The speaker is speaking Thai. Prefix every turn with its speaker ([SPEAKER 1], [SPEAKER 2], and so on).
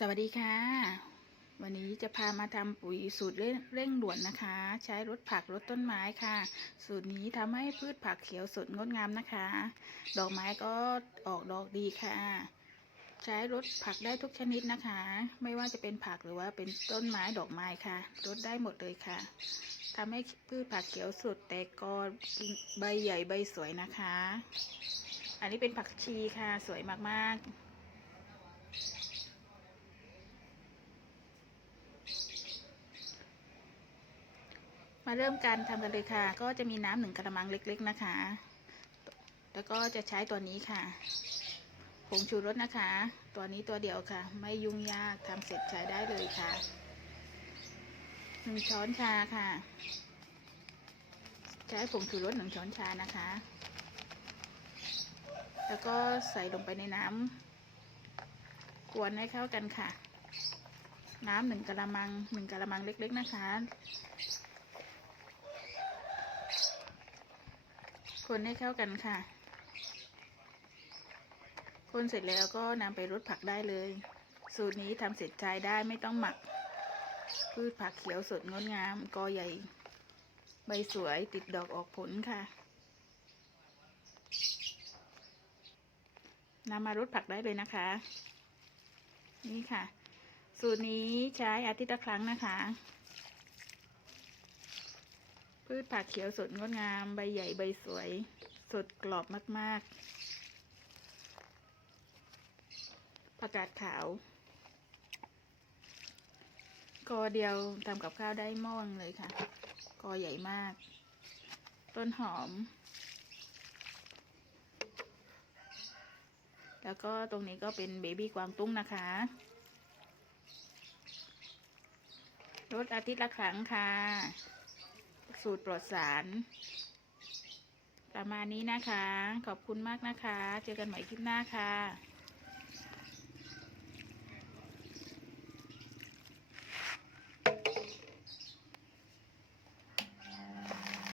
[SPEAKER 1] สวัสดีค่ะ วันนี้จะพามาทำปุ๋ยสูตรเร่งเร่งด่วนนะคะ ใช้รถผักรถต้นไม้ค่ะ สูตรนี้ทำให้พืชผักเขียวสดงดงามนะคะ ดอกไม้ก็ออกดอกดีค่ะ ใช้รถผักได้ทุกชนิดนะคะ ไม่ว่าจะเป็นผักหรือว่าเป็นต้นไม้ดอกไม้ค่ะรดได้หมดเลยค่ะทำให้พืชผักเขียวสดแตกกอใบใหญ่ใบสวยนะคะ อันนี้เป็นผักชีค่ะสวยมากๆ เริ่มการทำกันเลยค่ะ ก็จะมีน้ำหนึ่งกระมังเล็ก ๆนะคะ แล้วก็จะใช้ตัวนี้ค่ะ ผงชูรสนะคะ ตัวนี้ตัวเดียวค่ะ ไม่ยุ่งยากทำเสร็จใช้ได้เลยค่ะหนึ่งช้อนชาค่ะ ใช้ผงชูรสหนึ่งช้อนชานะคะ แล้วก็ใส่ลงไปในน้ำกวนให้เข้ากันค่ะ น้ำหนึ่งกระมังหนึ่งกระมังเล็ก ๆ นะคะ คนให้เข้ากันค่ะ คนเสร็จแล้วก็นำไปรดผักได้เลย สูตรนี้ทำเสร็จใช้ได้ไม่ต้องหมัก พืชผักเขียวสดงดงาม กอใหญ่ ใบสวยติดดอกออกผลค่ะนำมารดผักได้เลยนะคะ นี่ค่ะ สูตรนี้ใช้อาทิตย์ละครั้งนะคะ พืชผักเขียวสดงดงามใบใหญ่ใบสวย สดกรอบมาก ๆ ผักกาดขาวกอเดียวทำกับข้าวได้หม่องเลยค่ะ กอใหญ่มาก ต้นหอม แล้วก็ตรงนี้ก็เป็นเบบี้กวางตุ้งนะคะรดอาทิตย์ละครั้งค่ะ สูตรปลอดสาร ประมาณนี้นะคะ ขอบคุณมากนะคะ เจอกันใหม่คลิปหน้าค่ะ